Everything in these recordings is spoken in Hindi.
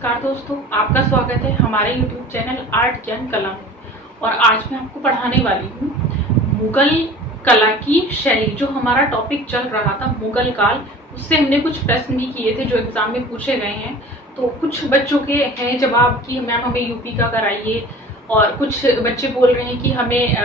नमस्कार दोस्तों, आपका स्वागत है हमारे YouTube चैनल आर्ट ज्ञान कला में। और आज मैं आपको पढ़ाने वाली हूँ मुगल कला की शैली। जो हमारा टॉपिक चल रहा था मुगल काल, उससे हमने कुछ प्रश्न भी किए थे जो एग्जाम में पूछे गए हैं। तो कुछ बच्चों के हैं जवाब कि मैम हमें यूपी का कराइए, और कुछ बच्चे बोल रहे हैं कि हमें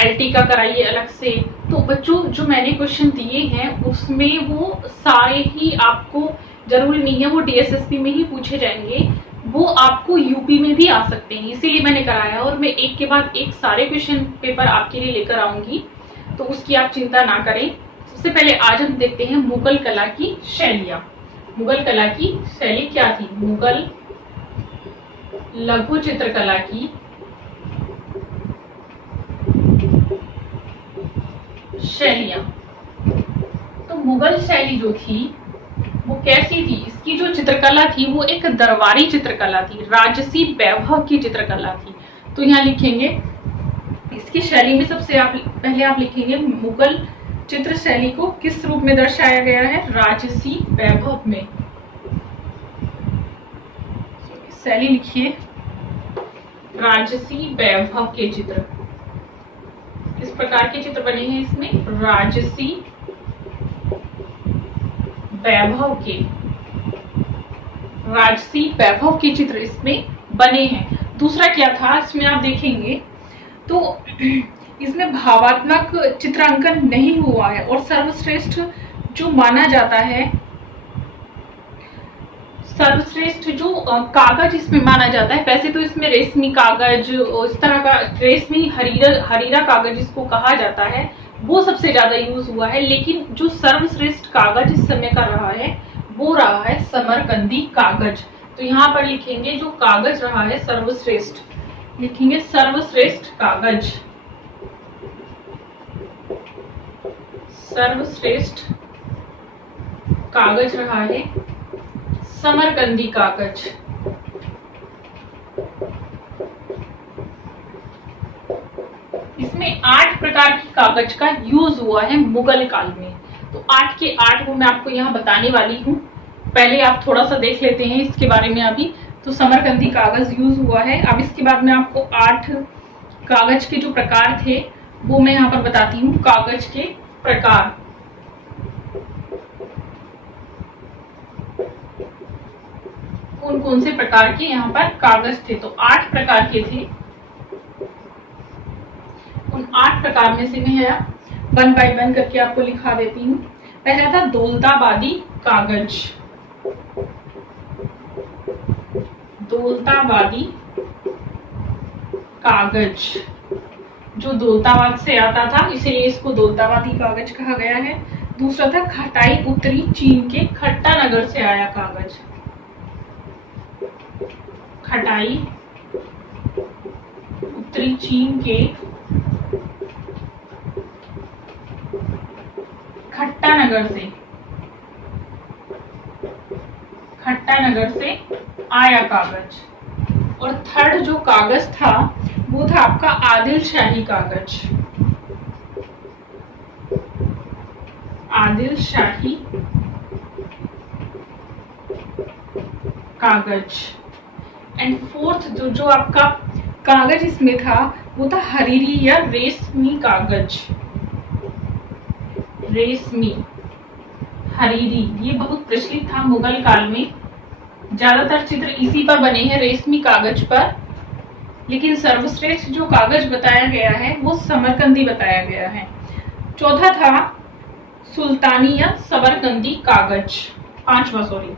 एलटी का कराइए अलग से। तो बच्चों, जो मैंने क्वेश्चन दिए हैं उसमें वो सारे ही आपको जरूरी नहीं है वो डीएसएसपी में ही पूछे जाएंगे, वो आपको यूपी में भी आ सकते हैं, इसीलिए मैंने कराया। और मैं एक के बाद एक सारे क्वेश्चन पेपर आपके लिए लेकर आऊंगी, तो उसकी आप चिंता ना करें। सबसे पहले आज हम देखते हैं मुगल कला की शैलियां। मुगल कला की शैली क्या थी? मुगल लघु चित्रकला की शैलियां। तो मुगल शैली जो थी वो कैसी थी? इसकी जो चित्रकला थी वो एक दरबारी चित्रकला थी, राजसी वैभव की चित्रकला थी। तो यहाँ लिखेंगे इसकी शैली में सबसे पहले आप लिखेंगे मुगल चित्र शैली को किस रूप में दर्शाया गया है? राजसी वैभव में। शैली लिखिए राजसी वैभव के चित्र। इस प्रकार के चित्र बने हैं इसमें, राजसी वैभव के, राजसी वैभव के चित्र इसमें बने हैं। दूसरा क्या था इसमें आप देखेंगे तो इसमें भावात्मक चित्रांकन नहीं हुआ है, और सर्वश्रेष्ठ जो माना जाता है, सर्वश्रेष्ठ जो कागज इसमें माना जाता है, वैसे तो इसमें रेशमी कागज, इस तरह का रेशमी हरीरा कागज जिसको कहा जाता है, वो सबसे ज्यादा यूज हुआ है। लेकिन जो सर्वश्रेष्ठ कागज इस समय का रहा है वो रहा है समरकंदी कागज। तो यहाँ पर लिखेंगे जो कागज रहा है सर्वश्रेष्ठ, लिखेंगे सर्वश्रेष्ठ कागज, सर्वश्रेष्ठ कागज रहा है समरकंदी कागज। इसमें 8 प्रकार की कागज का यूज हुआ है मुगल काल में। तो 8 के 8 को मैं आपको यहाँ बताने वाली हूँ। पहले आप थोड़ा सा देख लेते हैं इसके बारे में अभी। तो समरकंदी कागज यूज हुआ है। अब इसके बाद मैं आपको 8 कागज के जो प्रकार थे वो मैं यहाँ पर बताती हूँ। कागज के प्रकार, कौन कौन से प्रकार के यहाँ पर कागज थे? तो 8 प्रकार के थे। उन 8 प्रकार में से मैं वन बाय वन करके आपको लिखा देती हूँ। पहला था दौलताबादी कागज। दौलताबादी कागज जो दौलताबाद से आता था, इसीलिए इसको दौलताबादी कागज कहा गया है। दूसरा था खटाई उत्तरी चीन के खट्टा नगर से आया कागज। खटाई उत्तरी चीन के खट्टा नगर से आया कागज। और थर्ड जो कागज था वो था आपका आदिल शाही कागज। आदिल शाही कागज। एंड फोर्थ जो आपका कागज इसमें था वो था हरीरी या रेशमी कागज। रेशमी, हरीरी, ये बहुत प्रचलित था मुगल काल में। ज्यादातर चित्र इसी पर बने हैं, रेशमी कागज पर। लेकिन सर्वश्रेष्ठ जो कागज बताया गया है वो समरकंदी बताया गया है। चौथा था सुल्तानी या समरकंदी कागज। पांचवा, सॉरी,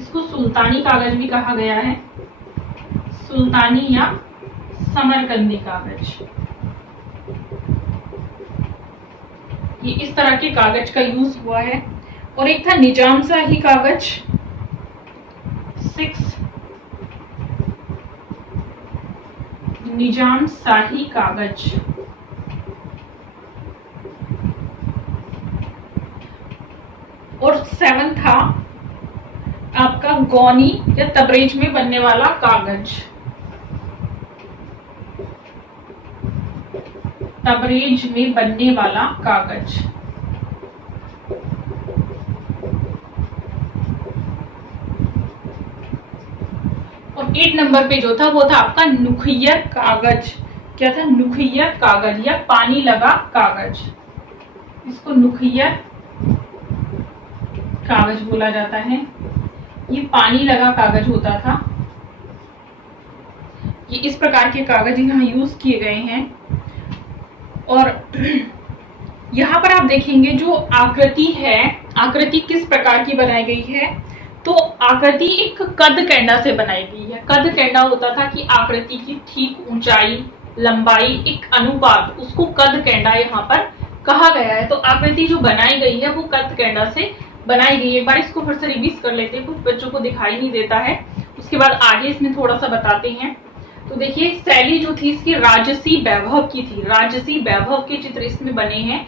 इसको सुल्तानी कागज भी कहा गया है, सुल्तानी या समरकंदी कागज। ये इस तरह के कागज का यूज हुआ है। और एक था निजाम शाही कागज। 6, निजाम शाही कागज। और 7 था आपका गौनी या तबरेज में बनने वाला कागज। तबरेज में बनने वाला कागज। अब 8 नंबर पे जो था वो था आपका नुखियर कागज। क्या था? नुखियर कागज या पानी लगा कागज। इसको नुखियर कागज बोला जाता है। ये पानी लगा कागज होता था। ये इस प्रकार के कागज यहाँ यूज किए गए हैं। और यहाँ पर आप देखेंगे जो आकृति है, आकृति किस प्रकार की बनाई गई है? तो आकृति एक कद कैंडा से बनाई गई है। कद कैंडा होता था कि आकृति की ठीक ऊंचाई, लंबाई, एक अनुपात, उसको कद कैंडा यहाँ पर कहा गया है। तो आकृति जो बनाई गई है वो कद कैंडा से बनाई गई है। एक बार इसको फिर से रिवीज कर लेते हैं, कुछ बच्चों को दिखाई नहीं देता है, उसके बाद आगे इसमें थोड़ा सा बताते हैं। तो देखिए शैली जो थी इसकी राजसी वैभव की थी। राजसी वैभव के चित्र इसमें बने हैं।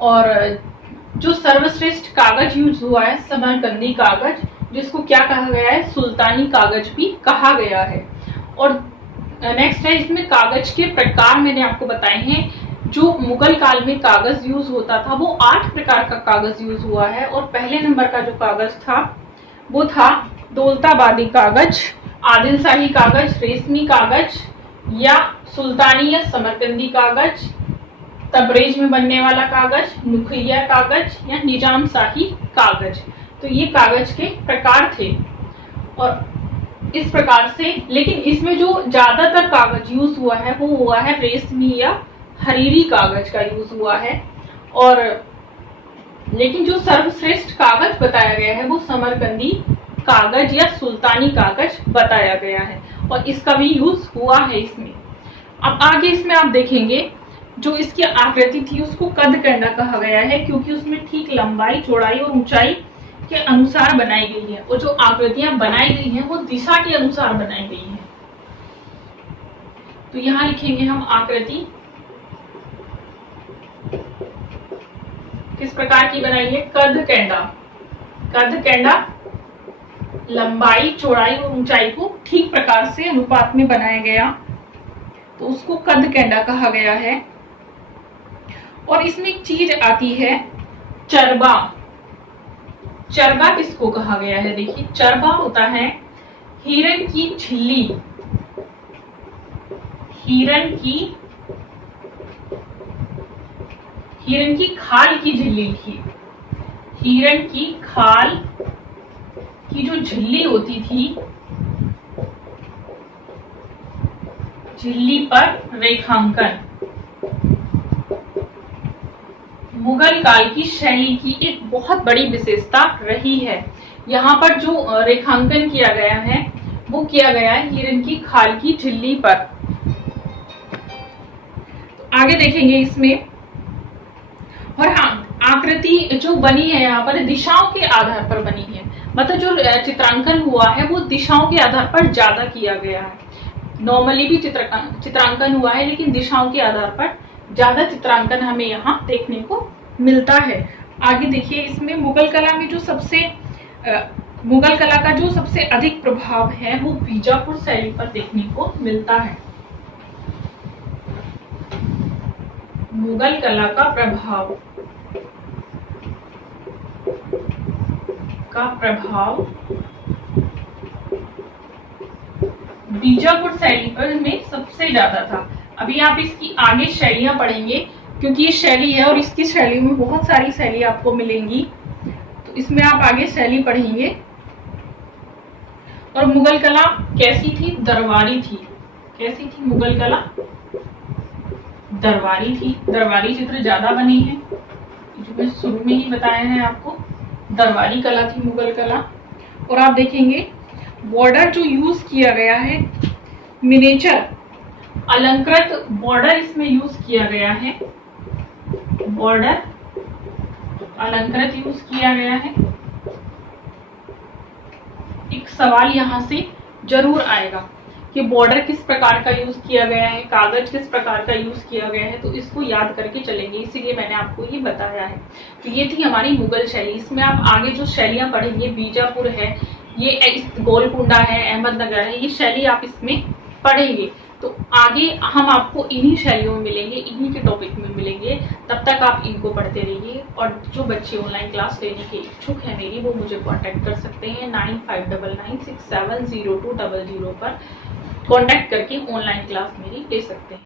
और जो सर्वश्रेष्ठ कागज यूज हुआ है समरकंदी कागज, जिसको क्या कहा गया है? सुल्तानी कागज भी कहा गया है। और नेक्स्ट है इसमें कागज के प्रकार मैंने आपको बताए हैं। जो मुगल काल में कागज यूज होता था वो 8 प्रकार का कागज यूज हुआ है। और पहले नंबर का जो कागज था वो था दौलताबादी कागज, आदिलशाही कागज, रेशमी कागज या सुल्तानी या समरकंदी कागज, तबरेज में बनने वाला कागज, नुखिया कागज या निजाम शाही कागज। तो ये कागज के प्रकार थे। और इस प्रकार से, लेकिन इसमें जो ज्यादातर कागज यूज हुआ है वो हुआ है रेशमी या हरीरी कागज का यूज हुआ है। और लेकिन जो सर्वश्रेष्ठ कागज बताया गया है वो समरकंदी कागज या सुल्तानी कागज बताया गया है। और इसका भी यूज हुआ है इसमें। अब आगे इसमें आप देखेंगे जो इसकी आकृति थी उसको कद कैंडा कहा गया है, क्योंकि उसमें ठीक लंबाई, चौड़ाई और ऊंचाई के अनुसार बनाई गई है। और जो आकृतियां बनाई गई हैं वो दिशा के अनुसार बनाई गई हैं। तो यहां लिखेंगे हम आकृति किस प्रकार की बनाई है? कद कैंडा। कद कैंडा लंबाई, चौड़ाई और ऊंचाई को ठीक प्रकार से अनुपात में बनाया गया, तो उसको कद कैंडा कहा गया है। और इसमें एक चीज आती है चरबा। चरबा किसको कहा गया है? देखिए चरबा होता है हिरन की झिल्ली, हिरन की खाल की झिल्ली थी। हिरन की खाल की जो झिल्ली होती थी, झिल्ली पर रेखांकन मुगल काल की शैली की एक बहुत बड़ी विशेषता रही है। यहाँ पर जो रेखांकन किया गया है वो किया गया है हिरन की खाल की झिल्ली पर। तो आगे देखेंगे इसमें। और हाँ, आकृति जो बनी है यहाँ पर दिशाओं के आधार पर बनी है। मतलब जो चित्रांकन हुआ है वो दिशाओं के आधार पर ज्यादा किया गया है। नॉर्मली भी चित्रांकन हुआ है, लेकिन दिशाओं के आधार पर ज्यादा चित्रांकन हमें यहाँ देखने को मिलता है। आगे देखिए इसमें मुगल कला में जो मुगल कला का जो सबसे अधिक प्रभाव है वो बीजापुर शैली पर देखने को मिलता है। मुगल कला का प्रभाव बीजापुर शैली पर में सबसे ज्यादा था। अभी आप इसकी आगे शैलियां पढ़ेंगे, क्योंकि ये शैली है और इसकी शैली में बहुत सारी शैली आपको मिलेंगी। तो इसमें आप आगे शैली पढ़ेंगे। और मुगल कला कैसी थी? दरबारी थी। कैसी थी मुगल कला? दरबारी थी। दरबारी चित्र ज्यादा बने हैं, जो मैं शुरू में ही बताया है आपको। दरबारी कला थी मुगल कला। और आप देखेंगे बॉर्डर जो यूज किया गया है, मिनिएचर अलंकृत बॉर्डर इसमें यूज किया गया है। बॉर्डर अलंकृत यूज किया गया है। एक सवाल यहाँ से जरूर आएगा कि बॉर्डर किस प्रकार का यूज किया गया है, कागज किस प्रकार का यूज किया गया है, तो इसको याद करके चलेंगे, इसीलिए मैंने आपको ये बताया है। तो ये थी हमारी मुगल शैली। इसमें आप आगे जो शैलियां पढ़ेंगे, बीजापुर है, ये गोलकुंडा है, अहमदनगर है, ये शैली आप इसमें पढ़ेंगे। तो आगे हम आपको इन्हीं शैलियों में मिलेंगे, इन्हीं के टॉपिक में मिलेंगे। तब तक आप इनको पढ़ते रहिए। और जो बच्चे ऑनलाइन क्लास लेने के इच्छुक हैं मेरी, वो मुझे कांटेक्ट कर सकते हैं 9599670200 पर कांटेक्ट करके ऑनलाइन क्लास मेरी ले सकते हैं।